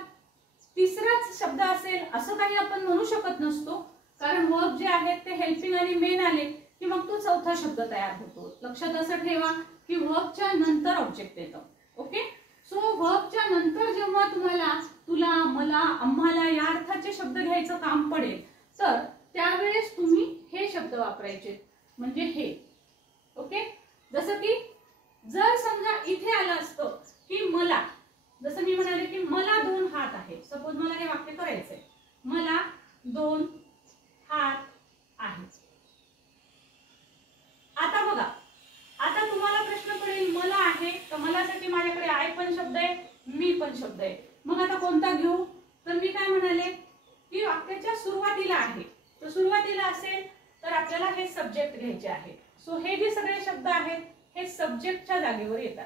तिसराच शब्द असेल असं काही आपण म्हणू शकत नसतो, कारण वर्ब जे आहेत ते हेल्पिंग आणि मेन आले की मग तो चौथा शब्द तयार होतो. लक्षात असं ठेवा की वर्बच्या नंतर ऑब्जेक्ट येतं. ओके, सो वर्बच्या नंतर जेव्हा तुम्हाला तुला, मला, आम्हाला या अर्थाचे शब्द घ्यायचं काम पडेल, तर त्यावेळेस तुम्ही हे शब्द वापरायचे, म्हणजे हे. ओके, जसं की जर समजा इथे आलं असतं की मला, जसं मी म्हणाले की मला 2 हात आहेत. सपोज मला हे वाक्य करायचंय, मला 2 हात आहेत. आता बघा, आता तुम्हाला प्रश्न पडेल मला आहे तर मलासाठी माझ्याकडे आय पण शब्द आहे, मी पण शब्द आहे. मग आता कोणता घेऊ, तर मी काय म्हणाले की वाक्याच्या सुरुवातीला आहे, तर सुरुवातीला असेल तर आपल्याला हे सब्जेक्ट घ्यायचे आहे. सो हे जे सगळे शब्द आहेत हे सब्जेक्टच्या जागेवर येतात.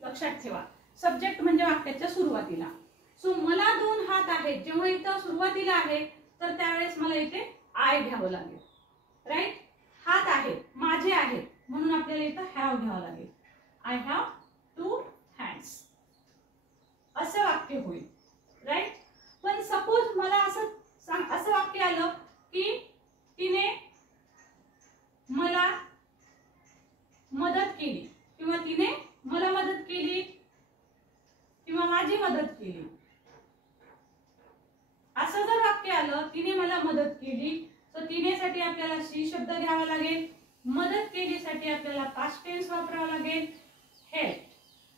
लक्षात ठेवा, सब्जेक्ट म्हणजे वाक्याच्या सुरुवातीला. सो मला 2 हात आहेत, जेव्हा इथं सुरुवातीला आहे तर त्यावेळेस मला इथे आय घ्यावं लागेल, राईट. हात आहेत, माझे आहेत, म्हणून आपल्याला इथं हॅव घ्यावं लागेल. आय हॅव 2 हँड्स, असं वाक्य होईल, राईट. पण सपोज मला असं वाक्य आलं की तिने मला मदत केली, किंवा तिने मला मदत केली, किंवा माझी मदत केली, असं जर वाक्य आलं, तिने मला मदत केली, तर तिनेसाठी आपल्याला सी शब्द घ्यावा लागेल. मदत केलीसाठी आपल्याला पास्ट टेन्स वापरावा लागेल, हेल्प.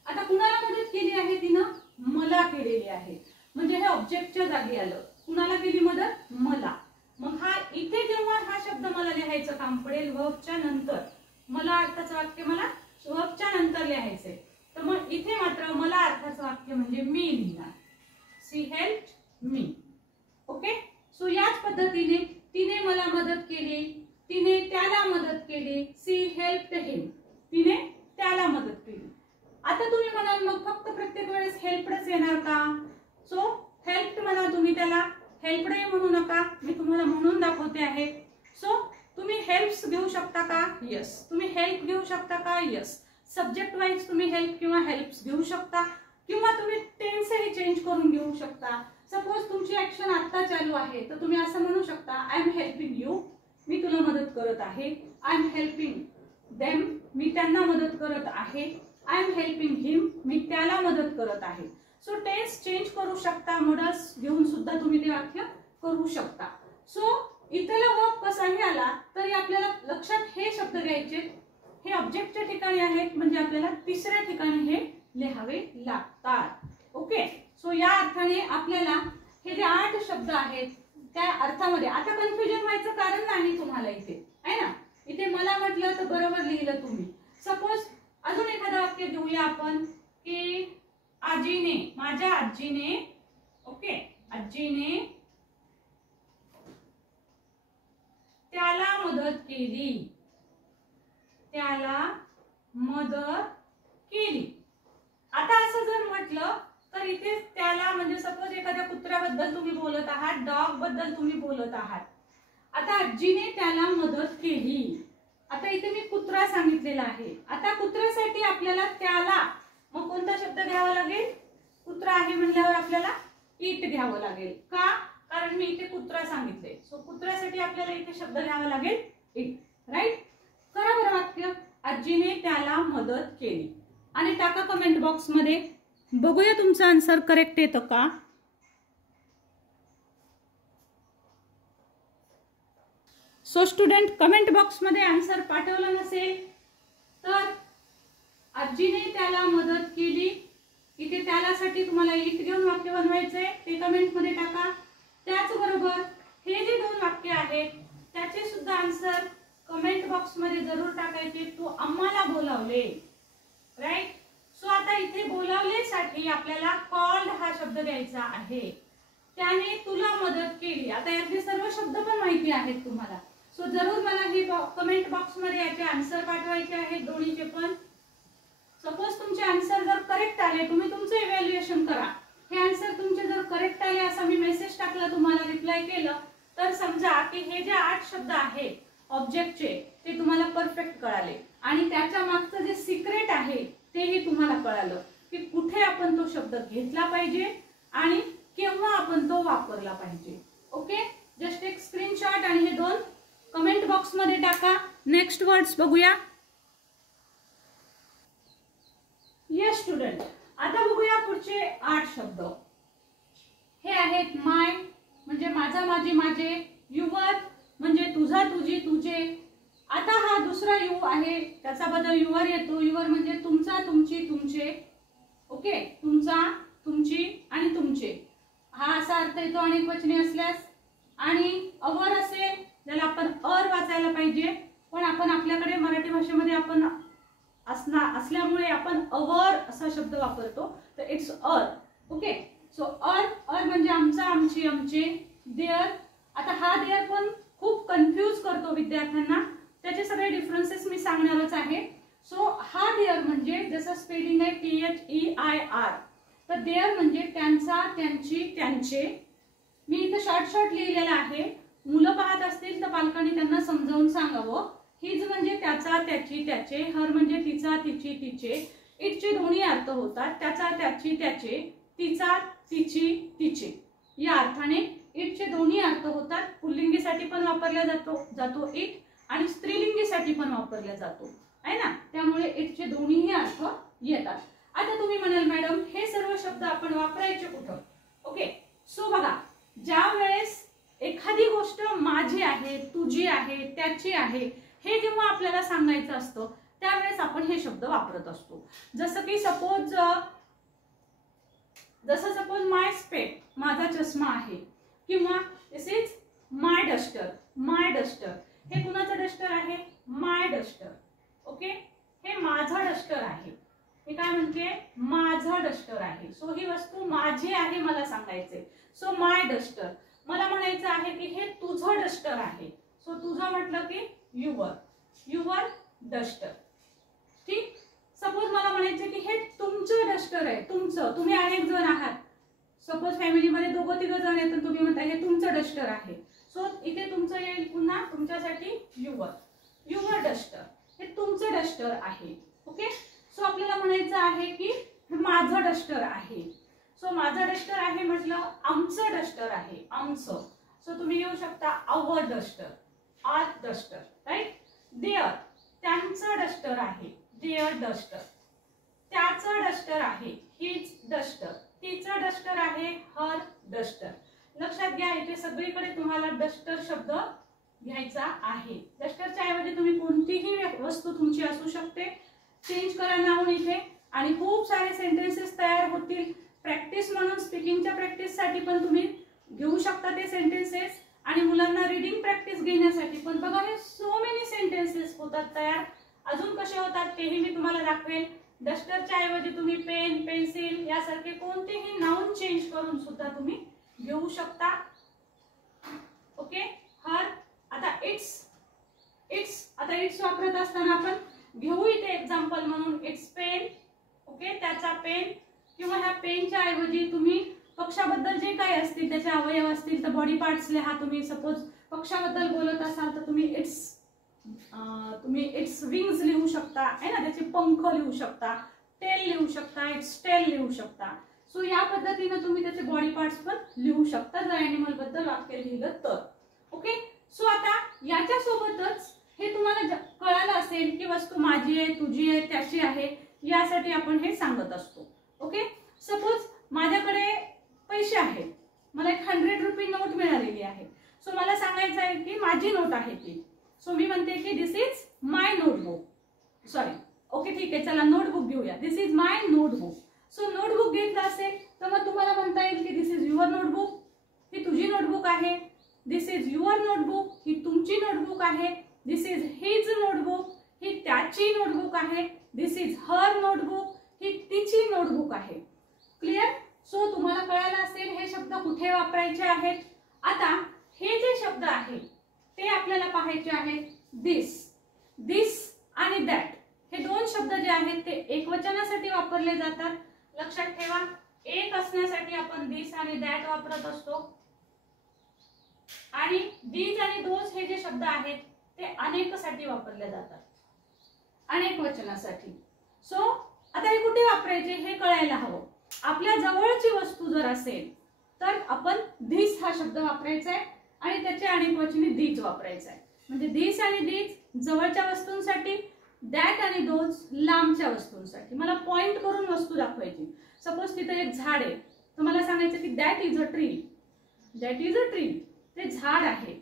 आता कुणाला मदत केली आहे तिनं, मला केलेली आहे, म्हणजे हे ऑब्जेक्टच्या जागी आलं. कुणाला केली मदत, मला. मग हा इथे जेव्हा हा शब्द मला लिहायचं काम पडेल वर्बच्या नंतर, मला अर्थाचं वाक्य मला वर्बच्या नंतर लिहायचंय, तर मग इथे मात्र मला अर्थाचं वाक्य म्हणजे मी लिहिणार, she help me. Okay, so याच पद्धतीने तिने मला मदत केली, तिने त्याला मदत केली, सी हेल्प्ड हिम, तिने त्याला मदत केली. आता तुम्ही म्हणाल मग फक्त प्रत्येक वेळेस हेल्पडच येणार का, सो हेल्प्ड म्हणा तुम्ही, त्याला हेल्पडही म्हणू नका, मी तुम्हाला म्हणून दाखवते आहे. सो तुम्ही हेल्प्स घेऊ शकता का, यस. तुम्ही हेल्प घेऊ शकता का, यस. सब्जेक्ट वाईज तुम्ही हेल्प किंवा हेल्प्स घेऊ शकता, किंवा तुम्ही टेन्सही चेंज करून घेऊ शकता. सपोज तुमची ऍक्शन आता चालू आहे तर तुम्ही असं म्हणू शकता आय एम हेल्पिंग यू, मी तुला मदत करत आहे. आय एम हेल्पिंग देम, मी त्यांना मदत करत आहे. आय एम हेल्पिंग हिम, मी त्याला मदत करत आहे. सो टेन्स चेंज करू शकता, मोडल्स घेऊन सुद्धा तुम्ही ते वाक्य करू शकता. सो इथला वर्ब कसाही आला तरी आपल्याला लक्षात हे शब्द घ्यायचे, हे ऑब्जेक्टच्या ठिकाणी आहेत म्हणजे आपल्याला तिसऱ्या ठिकाणी हे लिहावे लागतात. ओके, सो या अर्थाने आपल्याला हे जे 8 शब्द आहेत त्या अर्थामध्ये आता कन्फ्युजन व्हायचं कारण नाही तुम्हाला इथे, आहे ना. इथे मला म्हटलं तर बरोबर लिहिलं तुम्ही. सपोज अजून एखादं वाक्य घेऊया आपण की आजीने, माझ्या आजीने, ओके, आजीने त्याला मदत केली, त्याला मदत केली. आता असं जर म्हटलं तर इथे त्याला म्हणजे सपोज एखाद्या कुत्र्याबद्दल तुम्ही बोलत आहात, डॉग बद्दल तुम्ही बोलत आहात. आता आजीने त्याला मदत केली. आता इथे मी कुत्रा सांगितलेला आहे. आता कुत्र्यासाठी आपल्याला त्याला मग कोणता शब्द घ्यावा लागेल? कुत्रा आहे म्हणल्यावर आपल्याला इट घ्यावं लागेल. का? कारण मी इथे कुत्रा सांगितले. सो कुत्र्यासाठी आपल्याला इथे शब्द घ्यावा लागेल इट. राईट? करा बरं वाक्य, आजीने त्याला मदत केली आणि टाका कमेंट बॉक्स मध्ये. बघूया तुमचं आन्सर करेक्ट येतं का. सो स्टुडंट, कमेंट बॉक्स मध्ये आन्सर पाठवलं नसेल तर आजीने त्याला मदत केली, इथे त्यालासाठी तुम्हाला इट घेऊन वाक्य बनवायचंय, ते कमेंट मध्ये टाका. त्याचबरोबर हे जे 2 वाक्य आहेत त्याचे सुद्धा आन्सर कमेंट बॉक्स मध्ये जरूर टाकायचे. तू आम्हाला बोलावले. राईट? सो आता इथे बोलावलेसाठी आपल्याला कॉल्ड हा शब्द द्यायचा आहे. त्याने तुला मदत केली. आता यातले सर्व शब्द पण माहिती आहेत तुम्हाला. सो जरूर मला हे कमेंट बॉक्स मध्ये याचे आन्सर पाठवायचे आहेत दोन्हीचे पण. सपोज तुमचे आन्सर जर करेक्ट आले, तुम्ही तुमचं इव्हॅल्युएशन करा. हे आन्सर तुमचे जर करेक्ट आले असा मी मेसेज टाकला, तुम्हाला रिप्लाय केलं तर समजा की हे जे 8 शब्द आहेत ऑब्जेक्टचे ते तुम्हाला परफेक्ट कळाले आणि त्याच्या मागचं जे सिक्रेट आहे तेही तुम्हाला कळालं की कुठे आपण तो शब्द घेतला पाहिजे आणि केव्हा आपण तो वापरला पाहिजे. ओके, जस्ट एक स्क्रीनशॉट आणि हे 2 कमेंट बॉक्स मध्ये टाका. नेक्स्ट वर्ड्स बघूया. यस स्टुडंट, आता बघूया पुढचे 8 शब्द. हे आहेत माय म्हणजे माझा, माझी, माझे. युवर म्हणजे तुझा, तुझी, तुझे. आता हा दुसरा यू आहे त्याचा बदल युवर येतो. युवर म्हणजे तुमचा, तुमची, तुमचे. ओके, तुमचा, तुमची आणि तुमचे. हा असा अर्थ येतो अनेक वचने असल्यास. आणि अवर असेल ज्याला आपण अर वाचायला पाहिजे पण आपण आपल्याकडे मराठी भाषेमध्ये आपण असल्यामुळे आपण अवर असा शब्द वापरतो तर इट्स अर. ओके, सो अर म्हणजे आमचा, आमची, आमचे. देअर, आता हा देअर पण खूप कन्फ्यूज करतो विद्यार्थ्यांना. त्याचे सगळे डिफरन्सेस मी सांगणारच आहे. सो हा देअर म्हणजे जसं स्पेलिंग आहे THEIR, तर देअर म्हणजे त्यांचा, त्यांची, त्यांचे. मी इथं शॉर्ट लिहिलेला आहे. मुलं पाहत असतील तर पालकांनी त्यांना समजावून सांगावं. हिज म्हणजे त्याचा, त्याची, त्याचे. हर म्हणजे तिचा, तिची, तिचे. इटचे दोन्ही अर्थ होतात, त्याचा, त्याची, त्याचे, तिचा, तिची, तिचे. या अर्थाने इटचे दोन्ही अर्थ होतात. पुल्लिंगीसाठी पण वापरला जातो इट आणि स्त्रीलिंगीसाठी पण वापरला जातो, आहे ना. त्यामुळे इटचे दोन्हीही अर्थ येतात. आता तुम्ही म्हणाल मॅडम हे सर्व शब्द आपण वापरायचे कुठं? ओके, सो बघा, ज्या वेळेस एखादी गोष्ट माझी आहे, तुझी आहे, त्याची आहे हे जेव्हा आपल्याला सांगायचं असतं त्यावेळेस आपण हे शब्द वापरत असतो. जसं की सपोज माय स्पेक, माझा चष्मा आहे, किंवा this is my duster. My duster हे कुणाचं डस्टर आहे? माय डस्टर. ओके, हे माझं डस्टर आहे. मी काय म्हणते? माझं डस्टर आहे. सो ही वस्तू माझी आहे मला सांगायचे. So my duster. मला म्हणायचं आहे की हे तुझं डस्टर आहे. सो तुझं म्हटलं की युवर डस्टर. ठीक. सपोज मला म्हणायचं की हे तुमचं डस्टर आहे. तुमचं, तुम्ही अनेक जण आहात. सपोज फॅमिलीमध्ये 2-3 जण आहेत, तुम्ही म्हणता हे तुमचं डस्टर आहे. सो इथे तुमचं येईल पुन्हा तुमच्यासाठी युवर डस्टर. हे तुमचं डस्टर आहे. ओके, सो आपल्याला म्हणायचं आहे की हे माझं डस्टर आहे. सो माझं डस्टर आहे म्हटलं, आमचं डस्टर आहे, आमचं. सो तुम्ही घेऊ शकता our duster, our duster, right. Their, त्यांचं डस्टर आहे, देअर डस्टर. त्याचं डस्टर आहे, हिज डस्टर. तिचं डस्टर आहे, हर डस्टर. लक्षात घ्या, इथे सगळीकडे तुम्हाला डस्टर शब्द घ्यायचा आहे. डस्टरच्या ऐवजी तुम्ही कोणतीही वस्तू तुमची असू शकते. चेंज करा नाउन इथे आणि खूप सारे सेंटेन्सेस तयार होतील. प्रॅक्टिस म्हणून स्पीकिंगच्या प्रॅक्टिससाठी पण तुम्ही घेऊ शकता ते सेंटेन्सेस, आणि मुलांना रीडिंग प्रॅक्टिस घेण्यासाठी पण. बघा, हे सो मेनी सेंटेन्सेस होतात तयार. अजून कसे होतात तेही मी तुम्हाला दाखवेल. डस्टरच्या ऐवजी तुम्ही पेन, पेन्सिल यासारखे कोणतेही नाउन चेंज करून सुद्धा तुम्ही घेऊ शकता. ओके. हर, आता इट्स आता इट्स वापरत असताना आपण घेऊ इथे एक्झाम्पल म्हणून इट्स पेन. ओके, त्याचा पेन. किंवा ह्या पेनच्या ऐवजी तुम्ही पक्षाबद्दल जे काही असतील, त्याचे अवयव असतील तर बॉडी पार्ट्स लिहा. तुम्ही सपोज पक्षाबद्दल बोलत असाल तर तुम्ही इट्स विंग्स लिहू शकता, है ना, त्याचे पंख लिहू शकता, टेल लिहू शकता, इट्स टेल लिहू शकता. सो या पद्धतीने तुम्ही त्याचे बॉडी पार्ट्स पण लिहू शकता जर एनिमल बद्दल वाक्य लिहिलं तर. ओके. सो आता याच्या सोबतच हे तुम्हाला कळालं असेल की वस्तू माझी आहे, तुझी आहे, त्याची आहे, यासाठी आपण हे सांगत असतो. ओके. सपोज माझ्याकडे पैसे आहेत, मला एक 100 रुपये नोट मिळालेली आहे. सो मला सांगायचं आहे की माझी नोट आहे ती. सो मी म्हणते की this is my notebook. Sorry, okay ठीक आहे, चला नोटबुक घेऊया. This is my notebook. So notebook घेतलं असेल तर मग तुम्हाला म्हणता येईल की दिस इज युअर नोटबुक, ही तुझी नोटबुक आहे. दिस इज युअर नोटबुक, ही तुमची नोटबुक आहे. दिस इज हिज नोटबुक, ही त्याची नोटबुक आहे. दिस इज हर नोटबुक, ही तिची नोटबुक आहे. क्लिअर. सो तुम्हाला कळालं असेल हे शब्द कुठे वापरायचे आहेत. आता हे जे शब्द आहेत ते आपल्याला पाहायचे आहेत. दिस आणि दॅट हे दोन शब्द जे आहेत ते एकवचनासाठी वापरले जातात. लक्षात ठेवा, एक असण्यासाठी आपण दिस आणि दॅट वापरत असतो, आणि दीज आणि दोज हे जे शब्द आहेत ते अनेकसाठी वापरले जातात, अनेक वचनासाठी. सो आता हे कुठे वापरायचे हे कळायला हवं. आपल्या जवळची वस्तू जर असेल तर आपण दिस हा शब्द वापरायचा आहे आणि त्याचे अनेक वचनी दीज वापरायचा आहे. म्हणजे दिस आणि दीज जवळच्या वस्तूंसाठी, दॅट आणि दोज लांबच्या वस्तूंसाठी. मला पॉइंट करून वस्तू दाखवायची. सपोज तिथे एक झाड आहे, तर मला सांगायचं की that is a tree. That is a tree, ते झाड आहे.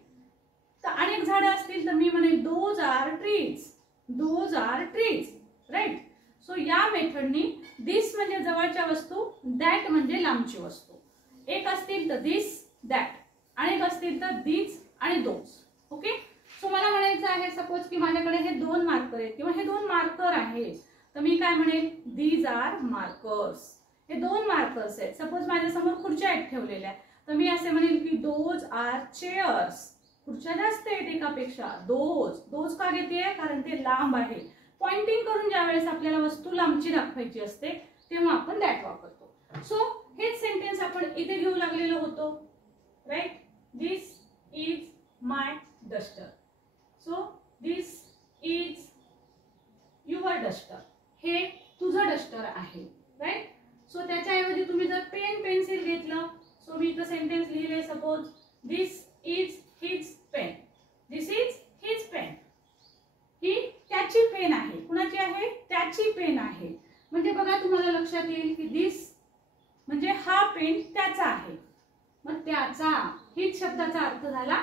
तर अनेक झाडं असतील तर मी म्हणेन those are trees, those are trees, right. So या मेथडनी दिस म्हणजे जवळच्या वस्तू, दॅट म्हणजे लांबची वस्तू. एक असतील तर दिस, दॅट, अनेक असतील तर दीज आणि दोज. ओके. सो मला म्हणायचं आहे सपोज की माझ्याकडे हे 2 मार्कर आहेत किंवा हे 2 मार्कर आहेत, तर मी काय म्हणेन दीज आर मार्कर्स. हे 2 मार्कर्स आहेत. सपोज माझ्या समोर खुर्च्या आहेत ठेवलेल्या, तर मी असे म्हणेन की दोज आर चेअर्स. खुर्च्या जास्त आहेत एकापेक्षा. दोज का घेते, कारण ते लांब आहे. पॉइंटिंग करून ज्या वेळेस आपल्याला वस्तू लांबची दाखवायची असते तेव्हा आपण दॅट वापरतो. सो हेच सेंटेन्स आपण इथे घेऊ लागलेलो होतो, right. This is my duster. So this is your duster, हे तुझं डस्टर आहे, राईट. सो त्याच्याऐवजी तुम्ही जर पेन, पेन्सिल घेतलं, सो मी इथं सेंटेन्स लिहिले suppose this is his pen. This is his pen, ही त्याची पेन आहे. कुणाची आहे, त्याची पेन आहे. म्हणजे बघा तुम्हाला लक्षात येईल की दिस म्हणजे हा पेन त्याचा आहे. मग त्याचा, हिच शब्दाचा अर्थ झाला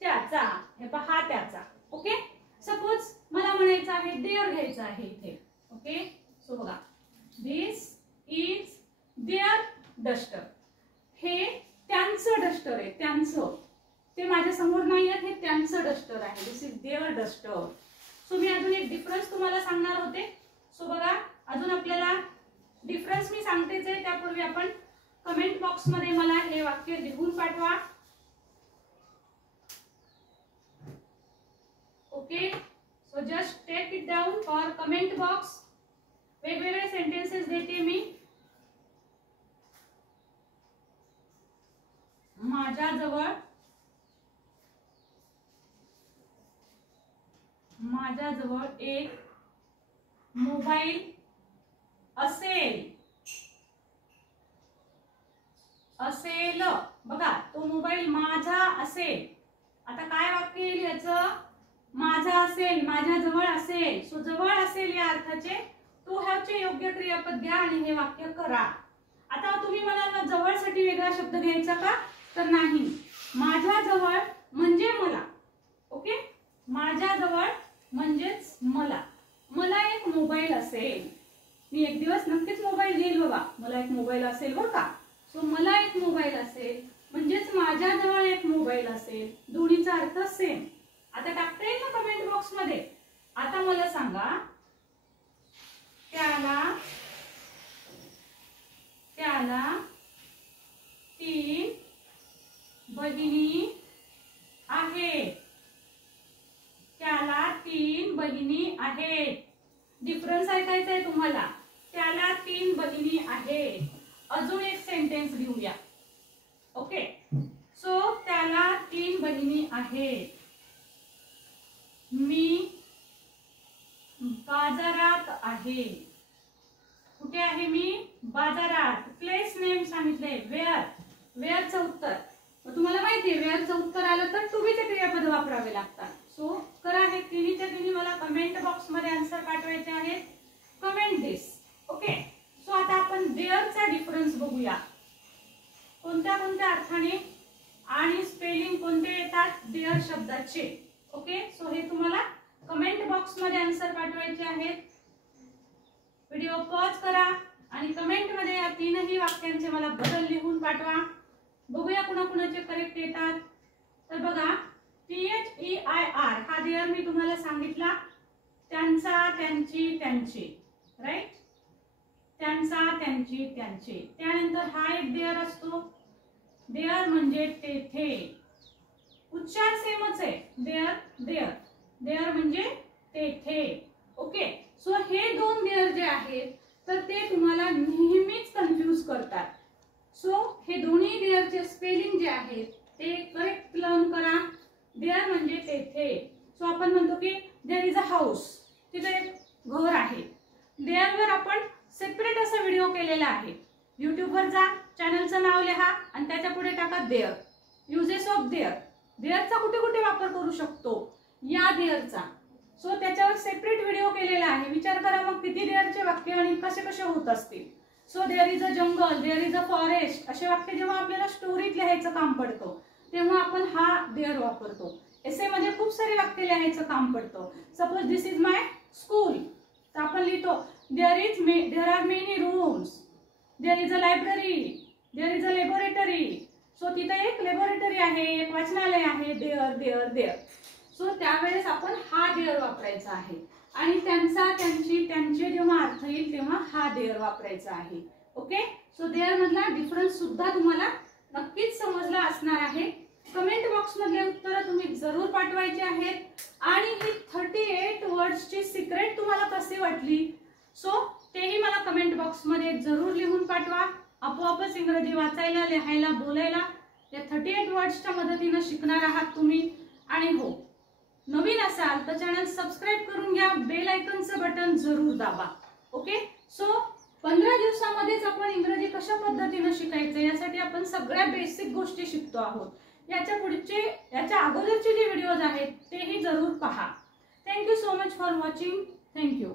त्याचा. हे पहा, हा त्याचा. ओके. सपोज मला म्हणायचं आहे देअर घ्यायचं आहे इथे. ओके. सो बघा, दिस इज देअर डस्टर, हे त्यांचं डस्टर आहे, त्यांचं. ते माझ्या समोर नाही आहे, हे त्यांचं डस्टर आहे. This is there duster. So मी अजून एक डिफरन्स तुम्हाला सांगणार होते. सो बघा, अजून आपल्याला डिफरन्स मी सांगतेच आहे, त्यापूर्वी आपण कमेंट बॉक्स मध्ये मला हे वाक्य लिहून पाठवा. Okay. So just take it down for comment box. वेगवेगळे सेंटेन्सेस देते मी. माझ्याजवळ एक मोबाईल असेल. असेल, बघा तो मोबाईल माझा असेल. आता काय वाक्य येईल याचं? माझा असेल, माझ्या जवळ असेल. सो जवळ असेल या अर्थाचे टू हॅव चे योग्य क्रियापद घ्या आणि हे वाक्य करा. आता तुम्ही म्हणाल जवळसाठी वेगळा शब्द घ्यायचा का? तर नाही. माझ्या जवळ म्हणजे मला. ओके, माझ्या जवळ म्हणजेच मला. मला एक मोबाईल असेल, मी एक दिवस नक्कीच मोबाईल घेईल बाबा, मला एक मोबाईल असेल बरं का. सो मला एक मोबाईल असेल म्हणजेच माझ्या जवळ एक मोबाईल असेल. दोन्हीचा अर्थ सेम. आता टाकता येईल ना कमेंट बॉक्स मध्ये. आता मला सांगा, त्याला 3 बहिणी आहेत. त्याला 3 बहिणी आहेत. डिफरन्स ऐकायचा आहे तुम्हाला. त्याला 3 बहिणी आहेत. अजून एक सेंटेन्स लिहूया. ओके, सो त्याला 3 बहिणी आहेत. मी बाजारात आहे. कुठे आहे मी? बाजारात. प्लेस नेम सांगितले, वेअर. वेअरचं उत्तर. तुम्हाला माहिती आहे वेअरचं उत्तर आलं तर टू बीचे क्रियापद वापरावे लागतात. सो करा हे तिन्हीच्या तिन्ही मला कमेंट बॉक्स मध्ये आन्सर पाठवायचे आहेत. कमेंट दिस. ओके, सो आता आपण देअरचा डिफरन्स बघूया. कोणत्या कोणत्या अर्थाने आणि स्पेलिंग कोणते येतात देअर शब्दाचे. ओके, सो हे तुम्हाला कमेंट बॉक्स मध्ये आन्सर पाठवायचे आहेत. व्हिडिओ पॉज करा आणि कमेंट मध्ये या तीनही वाक्यांचे मला बदल लिहून पाठवा. बघूया कुणाकुणाचे करेक्ट येतात. तर बघा, THEIR हा देअर मी तुम्हाला सांगितला. त्यांचा, त्यांची, त्यांचे. राईट, त्यांचा, त्यांची, त्यांचे. त्यानंतर हा एक देअर असतो. देअर म्हणजे तेथे. उच्चार सेमच आहे. There, there. देअर म्हणजे तेथे. ओके, सो हे दोन देअर जे आहेत तर ते तुम्हाला नेहमीच कन्फ्यूज करतात. सो हे दोन्ही देअरचे स्पेलिंग जे आहेत ते करेक्ट लर्न करा. देअर म्हणजे तेथे. सो आपण म्हणतो की देअर इज अ हाऊस, तिथे एक घर आहे. देअरवर आपण सेपरेट असा व्हिडिओ केलेला आहे. युट्यूबवर जा, चॅनलचं नाव लिहा आणि त्याच्या पुढे टाका देअर. Uses of there. देअरचा कुठे कुठे वापर करू शकतो या देअरचा. सो त्याच्यावर सेपरेट व्हिडिओ केलेला आहे. विचार करा मग किती देअरचे वाक्य आणि कसे कसे होत असतील. So there is a jungle, there is a forest असे वाक्य जेव्हा आपल्याला स्टोरीत लिहायचं काम पडतं तेव्हा आपण हा देअर वापरतो. एसे मध्ये खूप सारे वाक्य लिहायचं काम पडतं. Suppose this is my school, तर आपण लिहितो there are many rooms, there is a library, there is a laboratory. So तिथे एक लॅबोरेटरी आहे, एक वाचनालय आहे. There, there, there. सो त्यावेळेस आपण हा देअर वापरायचा आहे. आणि त्यांचा, त्यांची, त्यांचे जेव्हा अर्थ येईल तेव्हा हा देअर वापरायचा आहे. ओके, सो देअर मधला डिफरन्स सुद्धा तुम्हाला नक्कीच समजला असणार आहे. कमेंट बॉक्स मधले उत्तर तुम्ही जरूर पाठवायचे आहेत. आणि ही 38 वर्ड्सची सिक्रेट तुम्हाला कशी वाटली सो तेही मला कमेंट बॉक्स मध्ये जरूर लिहून पाठवा. आपोआपच इंग्रजी वाचायला, लिहायला, बोलायला या 38 वर्ड्सच्या मदतीने शिकणार आहात तुम्ही. आणि हो, नवीन असाल तर चॅनल सबस्क्राइब करून घ्या. बेल आयकॉनचं बटन जरूर दाबा. ओके, सो 15 दिवसामध्येच आपण इंग्रजी कशा पद्धतीने शिकायचं यासाठी आपण सगळ्या बेसिक गोष्टी शिकतो आहोत. याच्या अगोदरचे जे व्हिडिओज आहेत तेही जरूर पहा. Thank you so much for watching. Thank you.